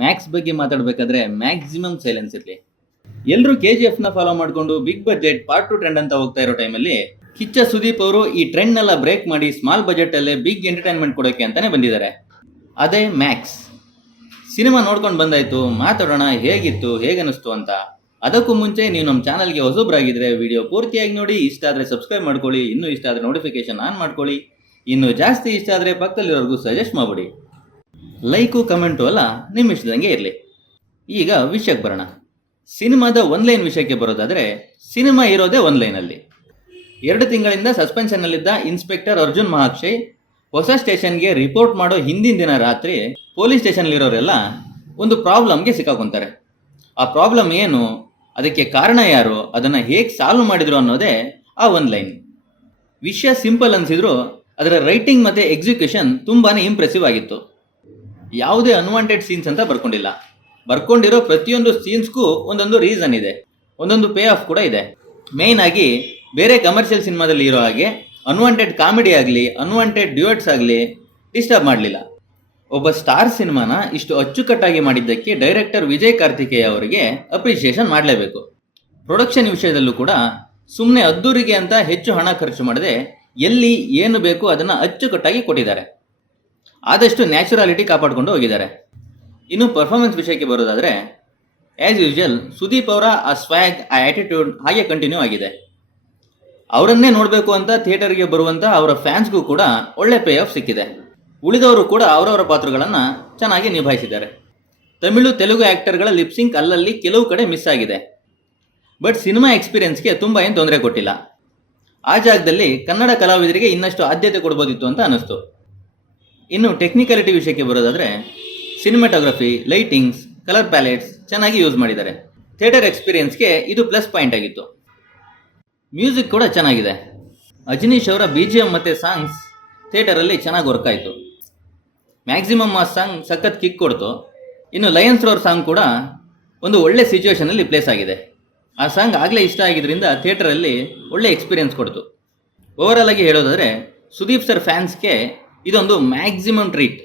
Max ಬಗ್ಗೆ ಮಾತಾಡಬೇಕಾದ್ರೆ maximum silence ಇರಲಿ. ಎಲ್ಲರೂ KGFನ ಫಾಲೋ ಮಾಡಿಕೊಂಡು ಬಿಗ್ ಬಜೆಟ್ ಪಾರ್ಟ್ 2 ಟ್ರೆಂಡ್ ಅಂತ ಹೋಗ್ತಾ ಇರೋ ಟೈಮಲ್ಲಿ ಕಿಚ್ಚ ಸುದೀಪ್ ಅವರು ಈ ಟ್ರೆಂಡ್ನೆಲ್ಲ ಬ್ರೇಕ್ ಮಾಡಿ ಸ್ಮಾಲ್ ಬಜೆಟಲ್ಲೇ ಬಿಗ್ ಎಂಟರ್ಟೈನ್ಮೆಂಟ್ ಕೊಡೋಕ್ಕೆ ಅಂತಾನೆ ಬಂದಿದ್ದಾರೆ. ಅದೇ ಮ್ಯಾಕ್ಸ್. ಸಿನಿಮಾ ನೋಡ್ಕೊಂಡು ಬಂದಾಯ್ತು, ಮಾತಾಡೋಣ ಹೇಗಿತ್ತು ಹೇಗನ್ನಿಸ್ತು ಅಂತ. ಅದಕ್ಕೂ ಮುಂಚೆ ನೀವು ನಮ್ಮ ಚಾನಲ್ಗೆ ಹೊಸಬ್ರಾಗಿದ್ದರೆ ವಿಡಿಯೋ ಪೂರ್ತಿಯಾಗಿ ನೋಡಿ, ಇಷ್ಟ ಆದರೆ ಸಬ್ಸ್ಕ್ರೈಬ್ ಮಾಡ್ಕೊಳ್ಳಿ, ಇನ್ನೂ ಇಷ್ಟ ಆದರೆ ನೋಟಿಫಿಕೇಶನ್ ಆನ್ ಮಾಡ್ಕೊಳ್ಳಿ, ಇನ್ನೂ ಜಾಸ್ತಿ ಇಷ್ಟ ಆದರೆ ಪಕ್ಕದಲ್ಲಿರೋರ್ಗೂ ಸಜೆಸ್ಟ್ ಮಾಡಿಬಿಡಿ. ಲೈಕು ಕಮೆಂಟು ಅಲ್ಲ ನಿಮ್ಮ ಇಷ್ಟದಂಗೆ ಇರಲಿ. ಈಗ ವಿಷಯಕ್ಕೆ ಬರೋಣ. ಸಿನಿಮಾದ ಒನ್ಲೈನ್ ವಿಷಯಕ್ಕೆ ಬರೋದಾದರೆ, ಸಿನಿಮಾ ಇರೋದೇ ಒನ್ಲೈನಲ್ಲಿ. 2 ತಿಂಗಳಿಂದ ಸಸ್ಪೆನ್ಷನ್ನಲ್ಲಿದ್ದ ಇನ್ಸ್ಪೆಕ್ಟರ್ ಅರ್ಜುನ್ ಮಹಾಕ್ಷಯ್ ಹೊಸ ಸ್ಟೇಷನ್ಗೆ ರಿಪೋರ್ಟ್ ಮಾಡೋ ಹಿಂದಿನ ದಿನ ರಾತ್ರಿ ಪೊಲೀಸ್ ಸ್ಟೇಷನ್ಲಿರೋರೆಲ್ಲ ಒಂದು ಪ್ರಾಬ್ಲಮ್ಗೆ ಸಿಕ್ಕಾಕೊಂತಾರೆ. ಆ ಪ್ರಾಬ್ಲಮ್ ಏನು, ಅದಕ್ಕೆ ಕಾರಣ ಯಾರು, ಅದನ್ನು ಹೇಗೆ ಸಾಲ್ವ್ ಮಾಡಿದ್ರು ಅನ್ನೋದೇ ಆ ಒನ್ಲೈನ್. ವಿಷಯ ಸಿಂಪಲ್ ಅನಿಸಿದ್ರು ಅದರ ರೈಟಿಂಗ್ ಮತ್ತು ಎಕ್ಸಿಕ್ಯೂಷನ್ ತುಂಬಾ ಇಂಪ್ರೆಸಿವ್ ಆಗಿತ್ತು. ಯಾವುದೇ ಅನ್ವಾಂಟೆಡ್ ಸೀನ್ಸ್ ಅಂತ ಬರ್ಕೊಂಡಿಲ್ಲ. ಬರ್ಕೊಂಡಿರೋ ಪ್ರತಿಯೊಂದು ಸೀನ್ಸ್ಗೂ ಒಂದೊಂದು ರೀಸನ್ ಇದೆ, ಒಂದೊಂದು ಪೇ ಆಫ್ ಕೂಡ ಇದೆ. ಮೇಯ್ನ್ ಆಗಿ ಬೇರೆ ಕಮರ್ಷಿಯಲ್ ಸಿನಿಮಾದಲ್ಲಿ ಇರೋ ಹಾಗೆ ಅನ್ವಾಂಟೆಡ್ ಕಾಮಿಡಿ ಆಗಲಿ ಅನ್ವಾಂಟೆಡ್ ಡ್ಯೂಯೆಟ್ಸ್ ಆಗಲಿ ಡಿಸ್ಟರ್ಬ್ ಮಾಡಲಿಲ್ಲ. ಒಬ್ಬ ಸ್ಟಾರ್ ಸಿನಿಮಾನ ಇಷ್ಟು ಅಚ್ಚುಕಟ್ಟಾಗಿ ಮಾಡಿದ್ದಕ್ಕೆ ಡೈರೆಕ್ಟರ್ ವಿಜಯ್ ಕಾರ್ತಿಕೇಯ ಅವರಿಗೆ ಅಪ್ರಿಷಿಯೇಷನ್ ಮಾಡಲೇಬೇಕು. ಪ್ರೊಡಕ್ಷನ್ ವಿಷಯದಲ್ಲೂ ಕೂಡ ಸುಮ್ಮನೆ ಅದ್ದೂರಿಗೆ ಅಂತ ಹೆಚ್ಚು ಹಣ ಖರ್ಚು ಮಾಡದೆ ಎಲ್ಲಿ ಏನು ಬೇಕು ಅದನ್ನು ಅಚ್ಚುಕಟ್ಟಾಗಿ ಕೊಟ್ಟಿದ್ದಾರೆ. ಆದಷ್ಟು ನ್ಯಾಚುರಾಲಿಟಿ ಕಾಪಾಡಿಕೊಂಡು ಹೋಗಿದ್ದಾರೆ. ಇನ್ನು ಪರ್ಫಾರ್ಮೆನ್ಸ್ ವಿಷಯಕ್ಕೆ ಬರೋದಾದರೆ, ಆ್ಯಸ್ ಯೂಶುವಲ್ ಸುದೀಪ್ ಅವರ ಆ ಸ್ವ್ಯಾಗ್, ಆ ಆ್ಯಟಿಟ್ಯೂಡ್ ಹಾಗೆ ಕಂಟಿನ್ಯೂ ಆಗಿದೆ. ಅವರನ್ನೇ ನೋಡಬೇಕು ಅಂತ ಥಿಯೇಟರ್ಗೆ ಬರುವಂಥ ಅವರ ಫ್ಯಾನ್ಸ್ಗೂ ಕೂಡ ಒಳ್ಳೆ ಪೇ ಆಫ್ ಸಿಕ್ಕಿದೆ. ಉಳಿದವರು ಕೂಡ ಅವರವರ ಪಾತ್ರಗಳನ್ನು ಚೆನ್ನಾಗಿ ನಿಭಾಯಿಸಿದ್ದಾರೆ. ತಮಿಳು ತೆಲುಗು ಆ್ಯಕ್ಟರ್ಗಳ ಲಿಪ್ಸಿಂಕ್ ಅಲ್ಲಲ್ಲಿ ಕೆಲವು ಕಡೆ ಮಿಸ್ ಆಗಿದೆ. ಬಟ್ ಸಿನಿಮಾ ಎಕ್ಸ್ಪೀರಿಯನ್ಸ್ಗೆ ತುಂಬ ಏನು ತೊಂದರೆ ಕೊಟ್ಟಿಲ್ಲ. ಆ ಜಾಗದಲ್ಲಿ ಕನ್ನಡ ಕಲಾವಿದರಿಗೆ ಇನ್ನಷ್ಟು ಆದ್ಯತೆ ಕೊಡ್ಬೋದಿತ್ತು ಅಂತ ಅನ್ನಿಸ್ತು. ಇನ್ನು ಟೆಕ್ನಿಕಲಿಟಿ ವಿಷಯಕ್ಕೆ ಬರೋದಾದರೆ, ಸಿನಿಮಾಟೋಗ್ರಫಿ, ಲೈಟಿಂಗ್ಸ್, ಕಲರ್ ಪ್ಯಾಲೆಟ್ಸ್ ಚೆನ್ನಾಗಿ ಯೂಸ್ ಮಾಡಿದ್ದಾರೆ. ಥಿಯೇಟರ್ ಎಕ್ಸ್ಪೀರಿಯನ್ಸ್ಗೆ ಇದು ಪ್ಲಸ್ ಪಾಯಿಂಟ್ ಆಗಿತ್ತು. ಮ್ಯೂಸಿಕ್ ಕೂಡ ಚೆನ್ನಾಗಿದೆ. ಅಜನೀಶ್ ಅವರ BGM ಮತ್ತು ಸಾಂಗ್ಸ್ ಥಿಯೇಟರಲ್ಲಿ ಚೆನ್ನಾಗಿ ವರ್ಕ್ ಆಯಿತು. ಮ್ಯಾಕ್ಸಿಮಮ್ ಆ ಸಾಂಗ್ ಸಖತ್ ಕಿಕ್ ಕೊಡ್ತು. ಇನ್ನು ಲಯನ್ಸ್ ರವ್ರ ಸಾಂಗ್ ಕೂಡ ಒಂದು ಒಳ್ಳೆ ಸಿಚುವೇಷನಲ್ಲಿ ಪ್ಲೇಸ್ ಆಗಿದೆ. ಆ ಸಾಂಗ್ ಆಗಲೇ ಇಷ್ಟ ಆಗಿದ್ದರಿಂದ ಥಿಯೇಟರಲ್ಲಿ ಒಳ್ಳೆ ಎಕ್ಸ್ಪೀರಿಯನ್ಸ್ ಕೊಡ್ತು. ಓವರಾಲ್ ಆಗಿ ಹೇಳೋದಾದರೆ, ಸುದೀಪ್ ಸರ್ ಫ್ಯಾನ್ಸ್ಗೆ ಇದೊಂದು ಮ್ಯಾಕ್ಸಿಮಮ್ ಟ್ರೀಟ್.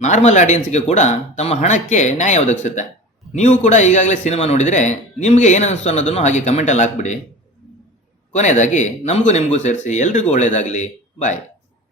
ನಾರ್ಮಲ್ ಆಡಿಯನ್ಸ್ಗೆ ಕೂಡ ತಮ್ಮ ಹಣಕ್ಕೆ ನ್ಯಾಯ ಒದಗಿಸುತ್ತೆ. ನೀವು ಕೂಡ ಈಗಾಗಲೇ ಸಿನಿಮಾ ನೋಡಿದರೆ ನಿಮಗೆ ಏನನ್ನಿಸ್ತು ಅನ್ನೋದನ್ನು ಹಾಗೆ ಕಮೆಂಟಲ್ಲಿ ಹಾಕ್ಬಿಡಿ. ಕೊನೆಯದಾಗಿ ನಮಗೂ ನಿಮಗೂ ಸೇರಿಸಿ ಎಲ್ರಿಗೂ ಒಳ್ಳೆಯದಾಗಲಿ. ಬಾಯ್.